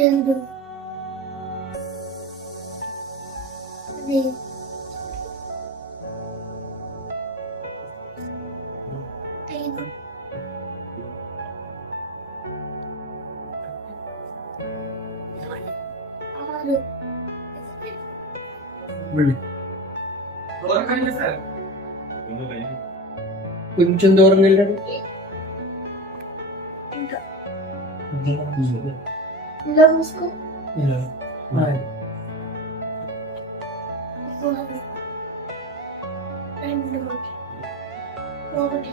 2 3 5 6 కొంచెం దూరం వెళ్ళాడు. ఇంకా ఇలా మూసుకో. 4 2 1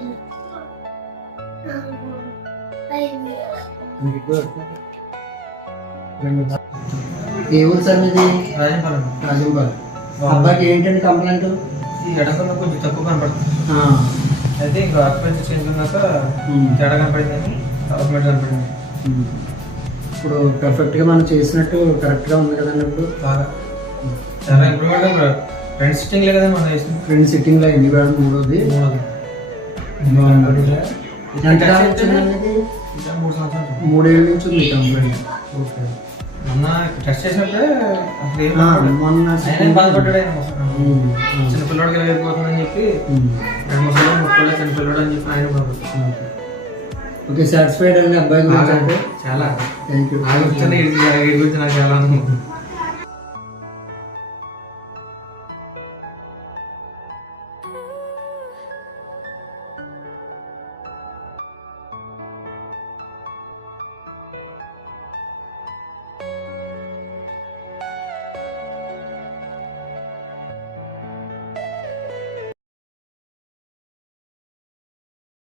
ఏ ఊరు సార్ మీది? రాజంపాలెం. అబ్బాయికి ఏంటండి కంప్లైంట్? ఈ ఎడకల్లో కొంచెం తక్కువ కనపడుతుంది. అయితే ఇంకా ఆక్యుపెన్సీ చేయించుకున్నాక తేడా కనపడిందని డెవలప్మెంట్ కనపడింది. ఇప్పుడు పర్ఫెక్ట్గా మనం చేసినట్టు కరెక్ట్గా ఉంది కదండి. ఇప్పుడు బాగా చాలా ఇంప్రూవ్మెంట్. ఫ్రంట్ సిట్టింగ్లే కదా మనం వేసింది. ఫ్రంట్ సిట్టింగ్లో ఎన్ని వేళ మూడోది ఎంత వచ్చిందండి? 3 సంవత్సరాలు 3 ఏళ్ళ నుంచి ఉంది కంప్లైంట్. ఓకే. మొన్న టెస్ట్ చేసినప్పుడే అసలు ఏం మొన్న బాధపడ్డాడు ఆయన. చిన్నపిల్లడికి ఎలా అయిపోతుందని చెప్పి 2 ముసలు 30 చిన్నపిల్లడు అని చెప్పి ఆయన బాధపడ్డాడు. ఓకే, సాటిస్ఫైడ్ అండి అబ్బాయి గురించి? చాలా థ్యాంక్ యూ. నాకు గురించి నాకు చాలా ఆనందం.